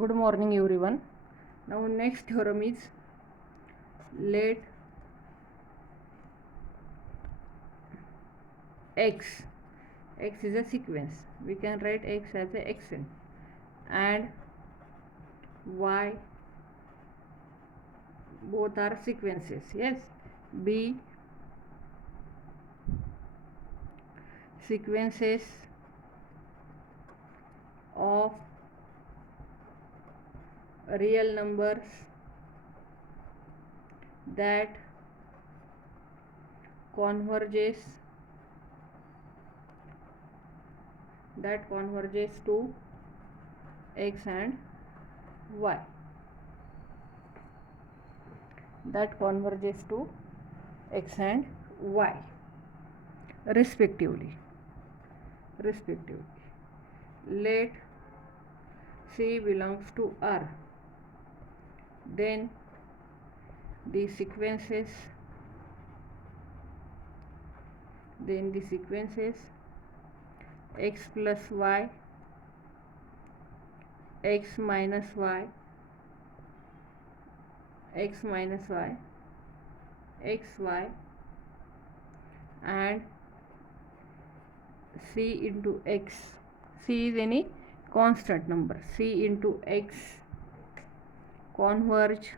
Good morning everyone. Now next theorem is let x is a sequence. We can write x as a xn and y both are sequences. Yes, be sequences of real numbers that converges to x and y, respectively. Let C belongs to R, then the sequences x plus y, x minus y, xy, and c into x. C is any constant number. C into x converge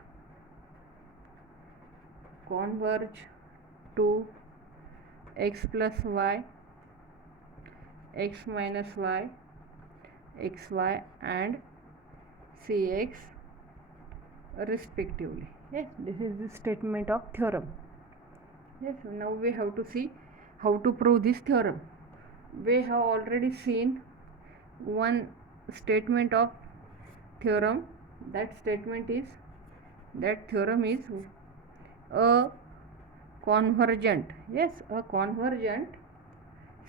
to x plus y, x minus y, xy and cx respectively. Yes, this is the statement of theorem. Yes, now we have to see how to prove this theorem. We have already seen one statement of theorem. That theorem is a convergent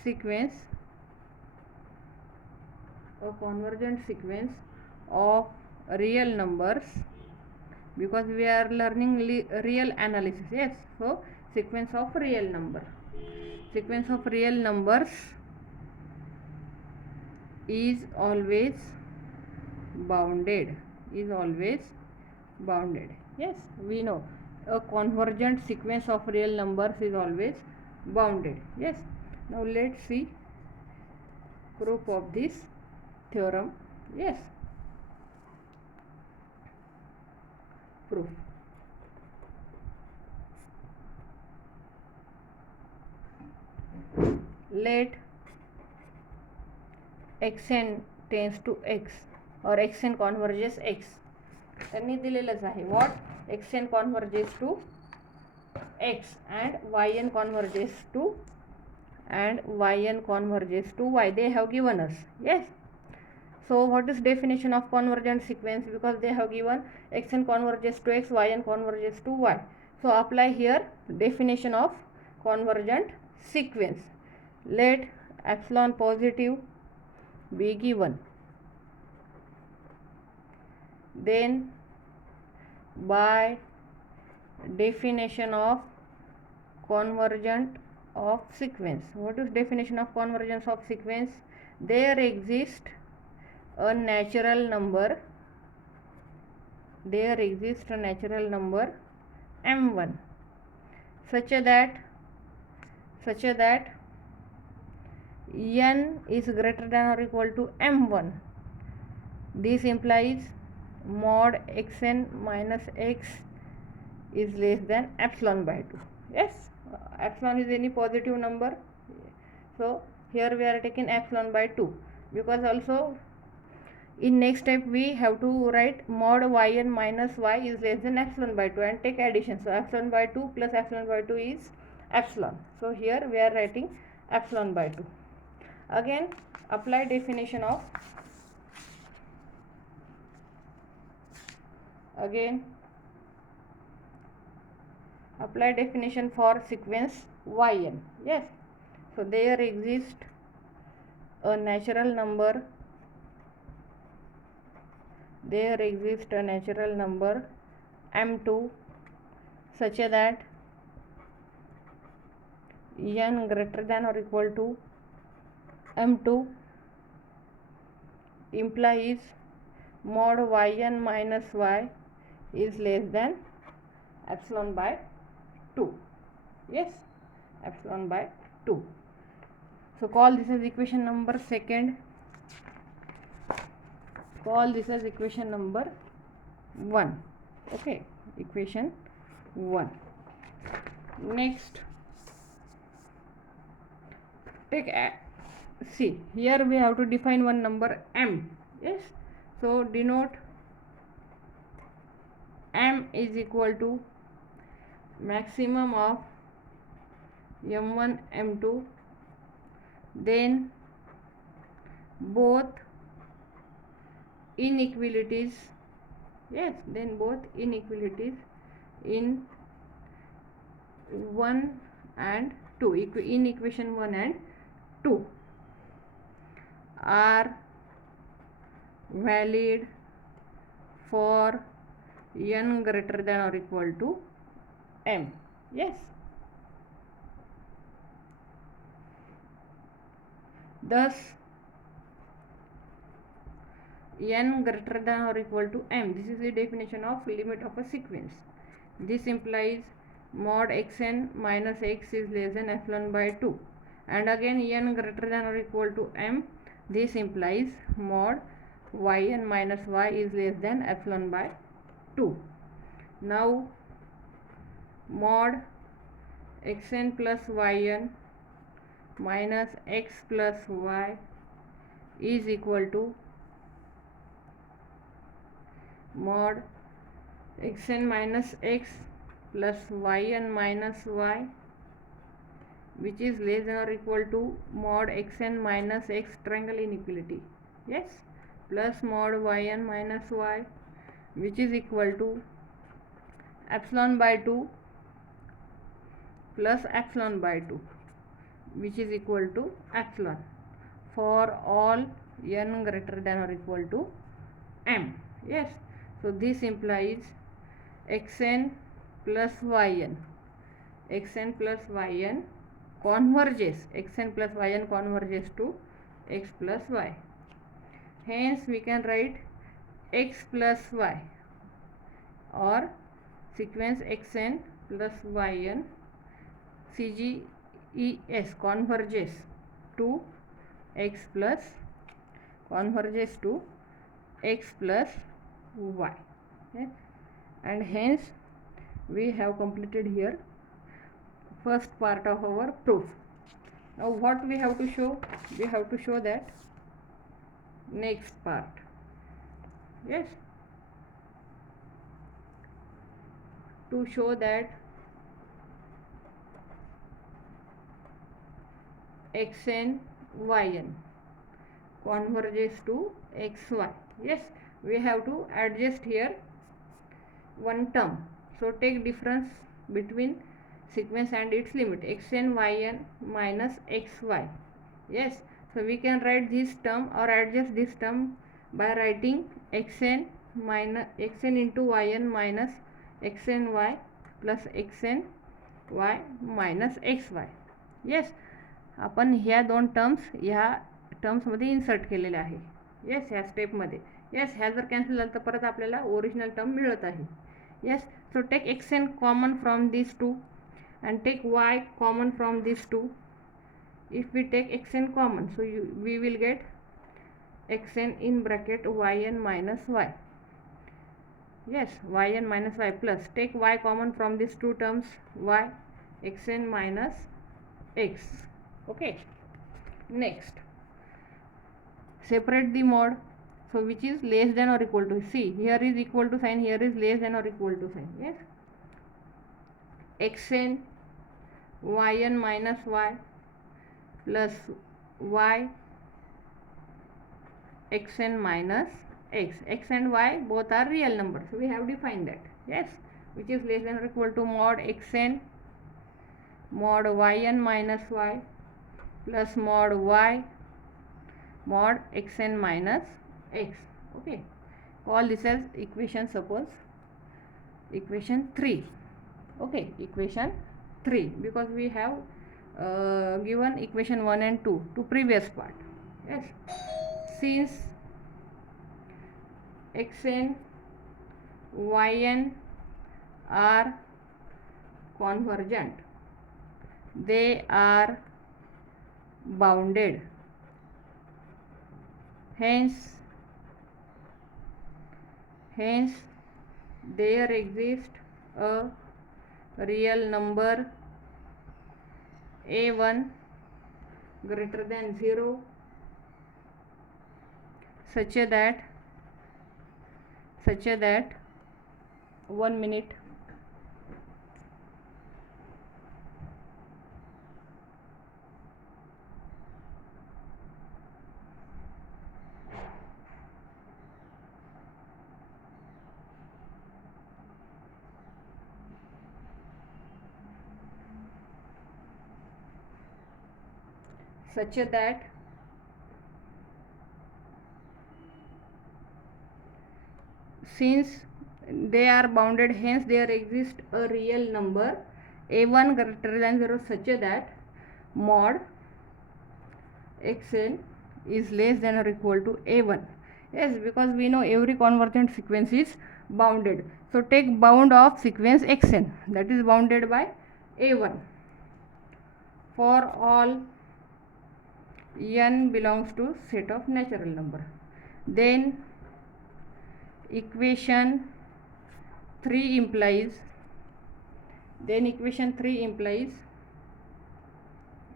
sequence of real numbers, because we are learning real analysis. Yes, so sequence of real numbers is always bounded. Yes, we know a convergent sequence of real numbers is always bounded. Yes, now let's see proof of this theorem. Yes, proof. Let xn tends to x or xn converges x. त्यांनी दिलेलंच आहे. what xn converges to x and yn converges to y. They have given us. Yes, so what is definition of convergent sequence? Because they have given xn converges to x, yn converges to y. So apply here definition of convergent sequence. Let epsilon positive be given, then by definition of convergent of sequence. What is definition of convergence of sequence? There exists a natural number m1 such that n is greater than or equal to m1. This implies mod xn minus x is less than epsilon by 2. Yes, epsilon is any positive number, so here we are taking epsilon by 2, because also in next step we have to write mod yn minus y is less than epsilon by 2 and take addition. So epsilon by 2 plus epsilon by 2 is epsilon. So here we are writing epsilon by 2. Again apply definition for sequence yn. Yes, so there exists a natural number m2 such that n greater than or equal to m2 implies mod yn minus y is less than epsilon by 2. Yes, epsilon by 2. So call this as equation number second. Call this as equation number 1. Okay, equation 1. Next, take see, here we have to define one number m. Yes, so denote m is equal to maximum of m1 m2, then both inequalities. Yes, then both inequalities in 1 and 2, in equation 1 and 2 are valid for n greater than or equal to m. Yes, thus n greater than or equal to m, this is the definition of limit of a sequence. This implies mod xn minus x is less than epsilon by 2, and again n greater than or equal to m, this implies mod yn minus y is less than epsilon by 2. Now mod xn plus yn minus x plus y is equal to mod xn minus x plus yn minus y, which is less than or equal to mod xn minus x triangle inequality. Yes, plus mod yn minus y, which is equal to epsilon by 2 plus epsilon by 2, which is equal to epsilon for all n greater than or equal to m. Yes, so this implies xn plus yn, xn plus yn converges, xn plus yn converges to x plus y. Hence we can write x plus y or sequence xn plus yn CGES converges to x plus y. Yes? And hence we have completed here first part of our proof. Now what we have to show? We have to show that next part. Yes, to show that xn yn converges to xy. Yes, we have to adjust here one term. So take difference between sequence and its limit, xn yn minus xy. Yes, so we can write this term or adjust this term by writing xn into yn minus xny plus xny minus xy. Yes, आपण ह्या दोन terms ह्या टर्म्समध्ये insert केलेल्या आहे. Yes, ह्या स्टेपमध्ये. Yes, ह्या जर cancel झालं तर परत आपल्याला ओरिजिनल टर्म मिळत आहे. Yes, so take xn common from this to and take y common from these two. If we take xn common, so we will get xn in bracket yn minus y. Yes, yn minus y plus take y common from these two terms, y xn minus x. Okay, next separate the mod, so which is less than or equal to, see here is equal to sign, here is less than or equal to sign. Yes, xn yn minus y plus y xn minus x. X and y both are real numbers, so we have defined that. Yes, which is less than or equal to mod xn mod yn minus y plus mod y mod xn minus x. Okay, call this as equation, suppose equation 3. Okay, equation 3, because we have given equation 1 and 2 to previous part. Yes, since xn yn are convergent, they are bounded, hence there exists a real number a1 greater than 0 such that 1 minute such that since they are bounded, hence there exists a real number a1 greater than 0 such that mod xn is less than or equal to a1. Yes, because we know every convergent sequence is bounded. So take bound of sequence xn, that is bounded by a1 for all n belongs to set of natural number. Then equation 3 implies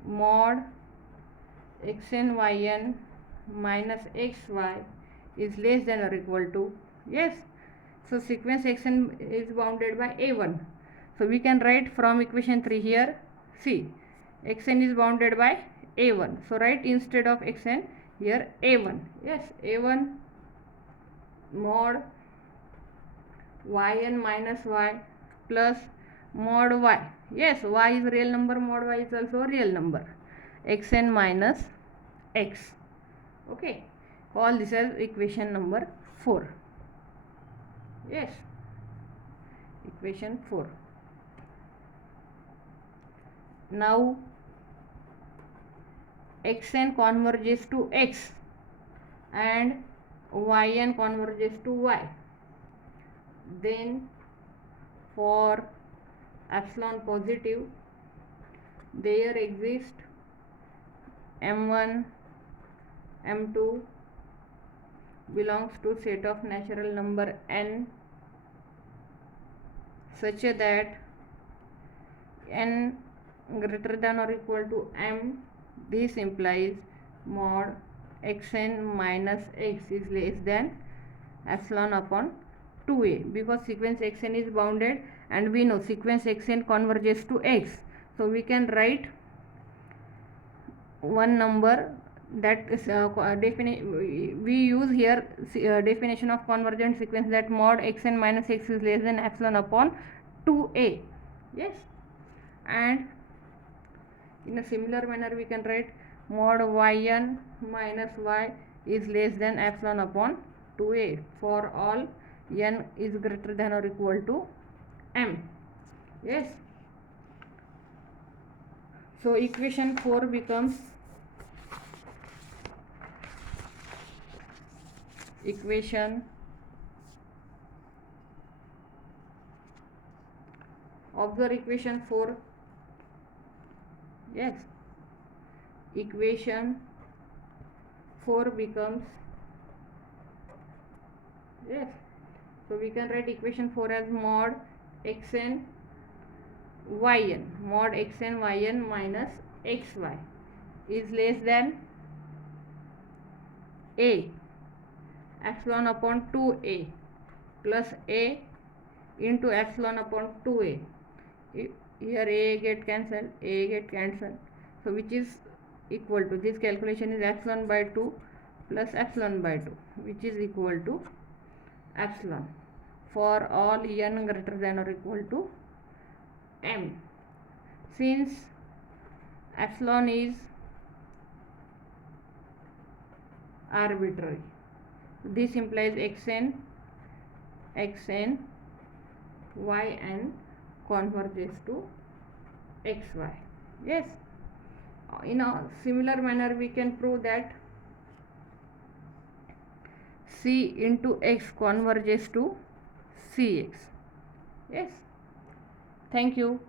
mod xn yn minus xy is less than or equal to, yes, so sequence xn is bounded by a1, so we can write from equation 3 here, see xn is bounded by a1, so write instead of xn here a1, yes, a1 mod yn minus y plus mod y, yes, y is real number, mod y is also real number, xn minus x. Okay, call this as equation number 4. Yes, equation 4. Now xn converges to x and yn converges to y. Then for epsilon positive there exist m1 m2 belongs to set of natural number n such that n greater than or equal to m. This implies mod xn minus x is less than epsilon upon 2a, because sequence xn is bounded and we know sequence xn converges to x, so we can write one number that is we use here definition of convergent sequence, that mod xn minus x is less than epsilon upon 2a. Yes, and in a similar manner we can write mod yn minus y is less than epsilon upon 2a for all n is greater than or equal to m. Yes, so equation 4 becomes equation observe equation 4. Yes, equation 4 becomes, yes, so we can write equation 4 as mod xn yn minus xy is less than a epsilon upon 2a plus a into epsilon upon 2a. Here a get cancelled, so which is equal to, this calculation is epsilon by 2 plus epsilon by 2, which is equal to epsilon for all n greater than or equal to m. Since epsilon is arbitrary, this implies xn yn converges to xy. Yes, in a similar manner we can prove that c into x converges to cx. Yes, thank you.